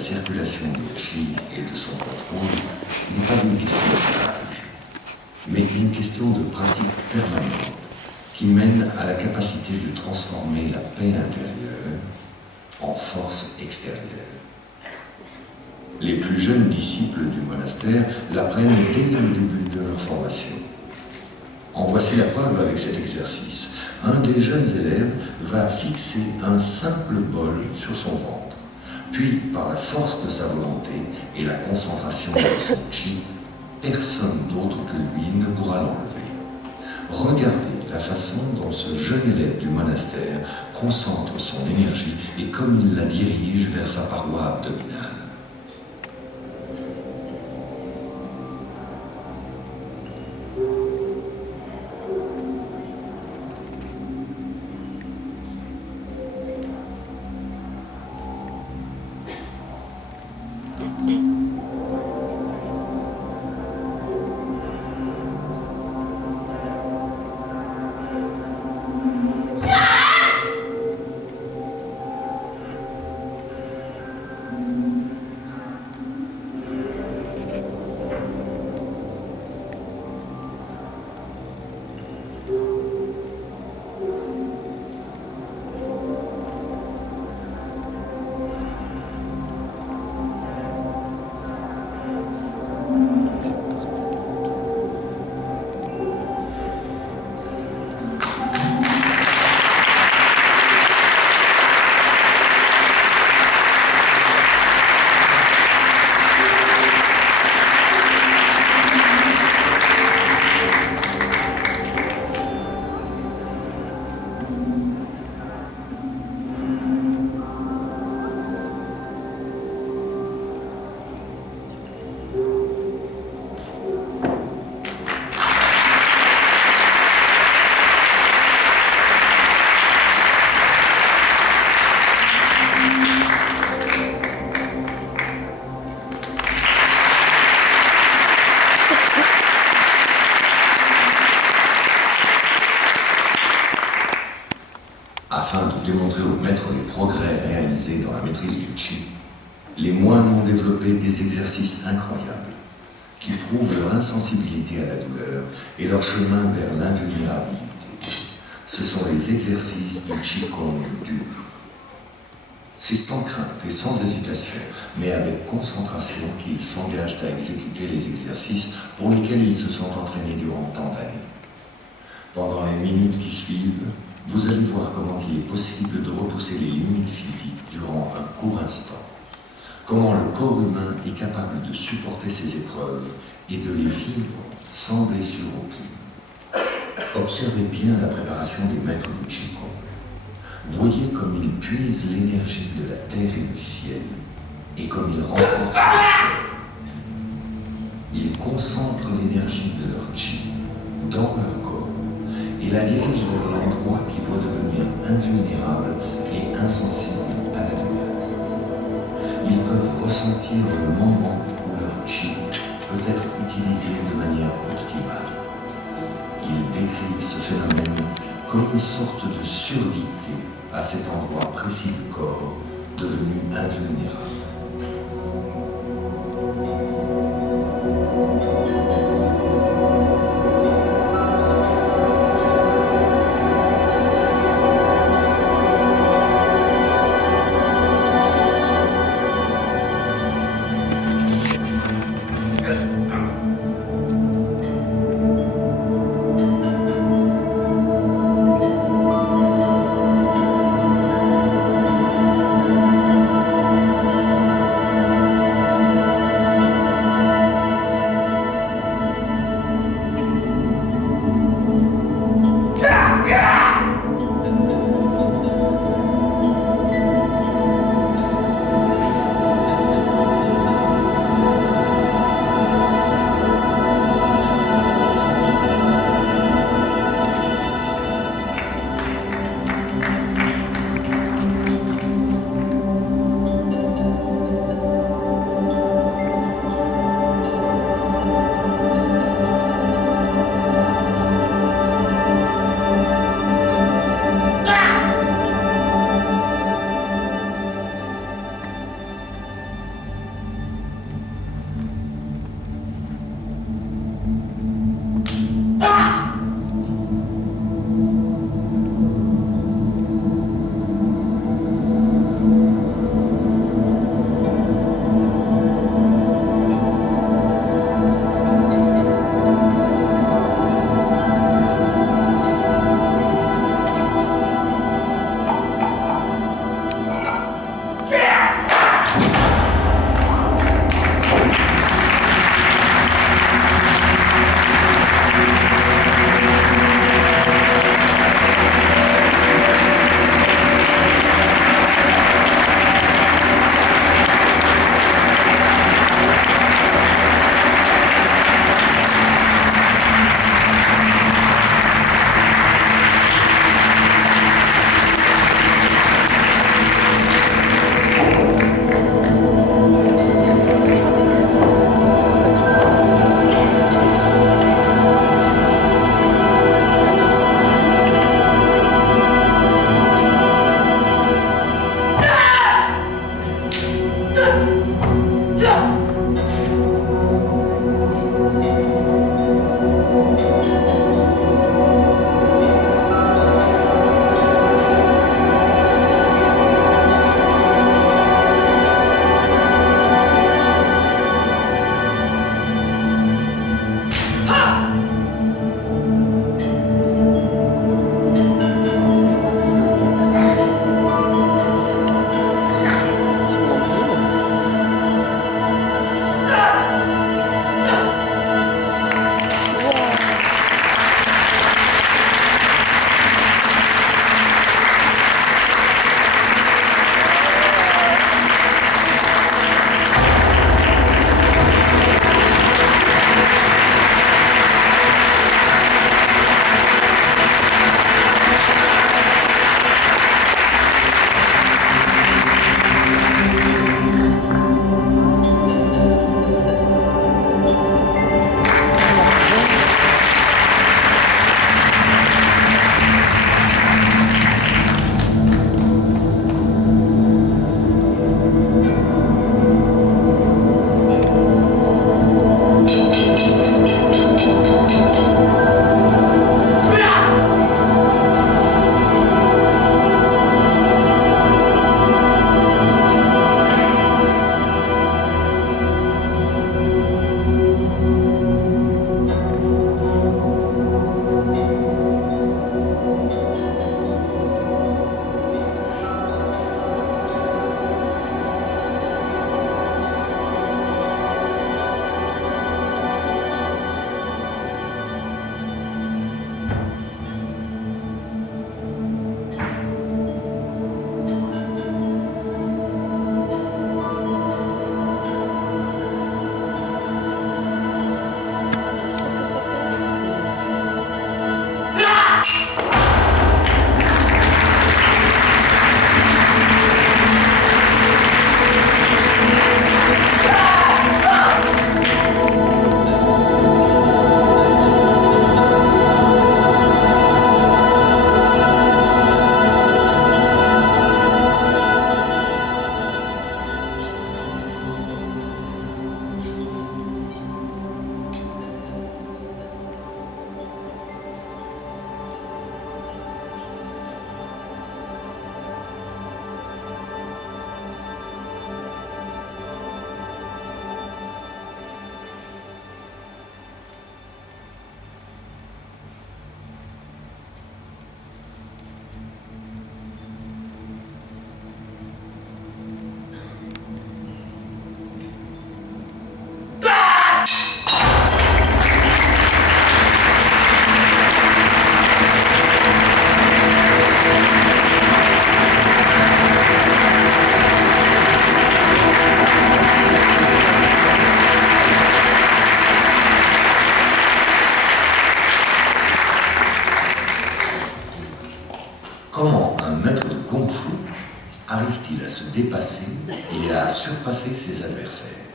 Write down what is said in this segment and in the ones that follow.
circulation du chi et de son contrôle n'est pas une question d'âge, mais une question de pratique permanente qui mène à la capacité de transformer la paix intérieure en force extérieure. Les plus jeunes disciples du monastère l'apprennent dès le début de leur formation. En voici la preuve avec cet exercice. Un des jeunes élèves va fixer un simple bol sur son ventre, puis par la force de sa volonté et la concentration de son chi, personne d'autre que lui ne pourra l'enlever. Regardez la façon dont ce jeune élève du monastère concentre son énergie et comme il la dirige vers sa paroi abdominale. Afin de démontrer aux maîtres les progrès réalisés dans la maîtrise du chi, les moines ont développé des exercices incroyables qui prouvent leur insensibilité à la douleur et leur chemin vers l'invulnérabilité. Ce sont les exercices du Qigong dur. C'est sans crainte et sans hésitation, mais avec concentration qu'ils s'engagent à exécuter les exercices pour lesquels ils se sont entraînés durant tant d'années. Pendant les minutes qui suivent, vous allez voir comment il est possible de repousser les limites physiques durant un court instant. Comment le corps humain est capable de supporter ces épreuves et de les vivre sans blessure aucune. Observez bien la préparation des maîtres du Qigong. Voyez comme ils puisent l'énergie de la terre et du ciel et comme ils renforcent leur corps. Ils concentrent l'énergie de leur chi dans leur corps et la dirigent vers l'endroit qui doit devenir invulnérable et insensible à la douleur. Ils peuvent ressentir le moment où leur chi peut être utilisé de manière optimale. Ils décrivent ce phénomène comme une sorte de surdité à cet endroit précis du corps devenu invulnérable. Comment un maître de Kung-Fu arrive-t-il à se dépasser et à surpasser ses adversaires?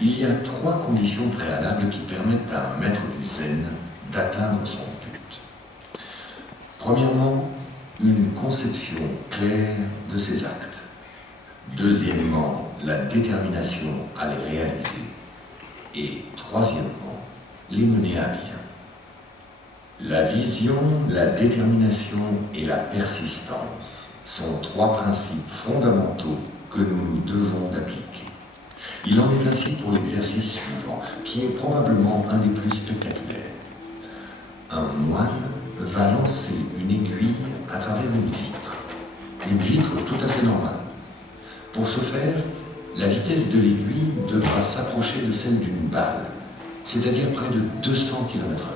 Il y a 3 conditions préalables qui permettent à un maître du Zen d'atteindre son but. Premièrement, une conception claire de ses actes. Deuxièmement, la détermination à les réaliser. Et troisièmement, les mener à bien. La vision, la détermination et la persistance sont 3 principes fondamentaux que nous nous devons d'appliquer. Il en est ainsi pour l'exercice suivant, qui est probablement un des plus spectaculaires. Un moine va lancer une aiguille à travers une vitre tout à fait normale. Pour ce faire, la vitesse de l'aiguille devra s'approcher de celle d'une balle, c'est-à-dire près de 200 km/h.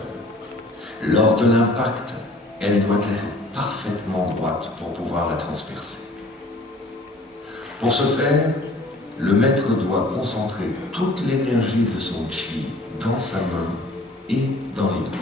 Lors de l'impact, elle doit être parfaitement droite pour pouvoir la transpercer. Pour ce faire, le maître doit concentrer toute l'énergie de son chi dans sa main et dans l'aiguille.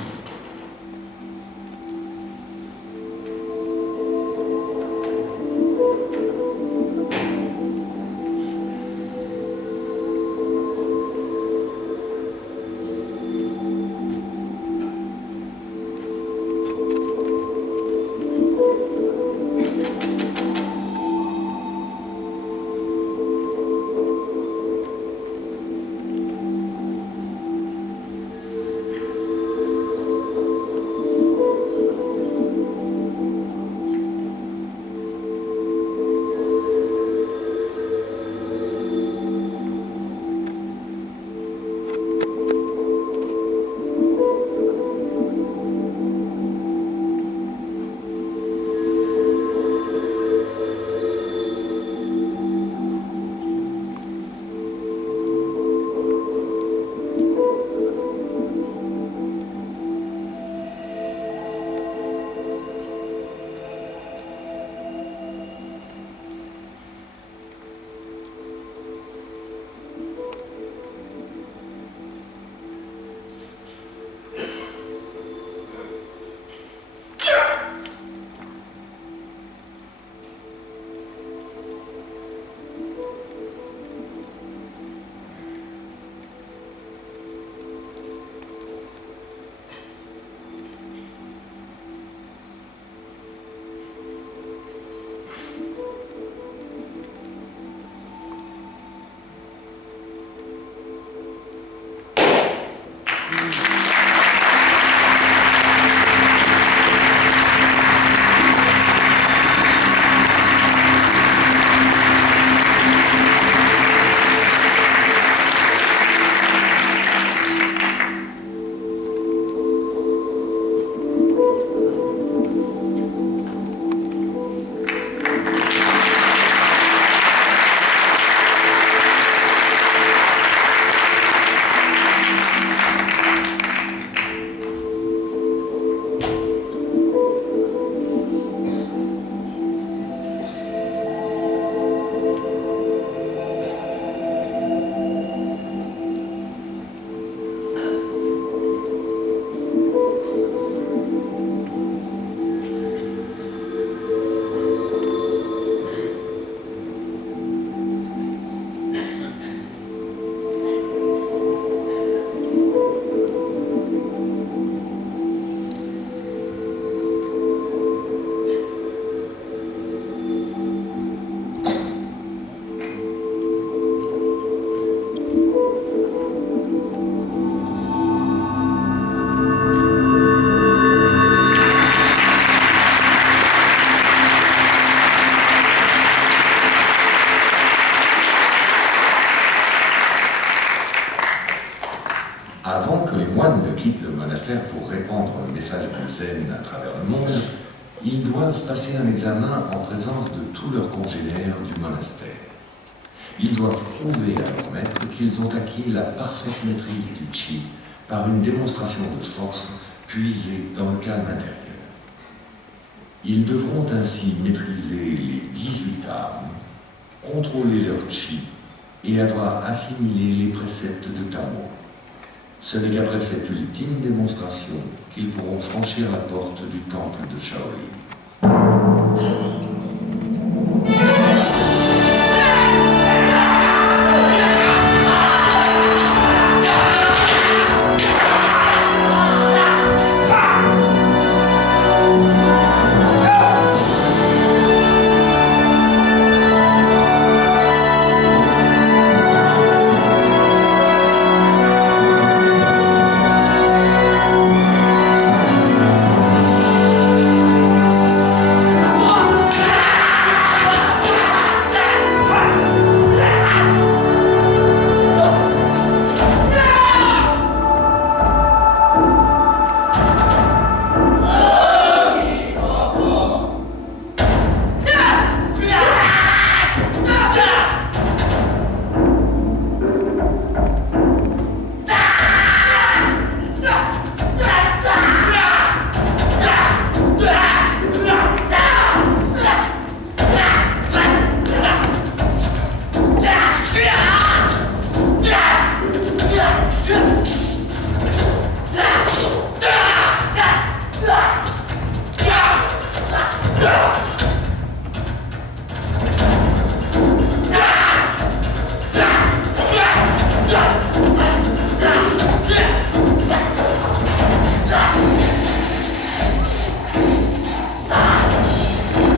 Avant que les moines ne quittent le monastère pour répandre le message du zen à travers le monde, ils doivent passer un examen en présence de tous leurs congénères du monastère. Ils doivent prouver à leur maître qu'ils ont acquis la parfaite maîtrise du chi par une démonstration de force puisée dans le calme intérieur. Ils devront ainsi maîtriser les 18 armes, contrôler leur chi et avoir assimilé les préceptes de Tamo. Ce n'est qu'après cette ultime démonstration qu'ils pourront franchir la porte du temple de Shaolin.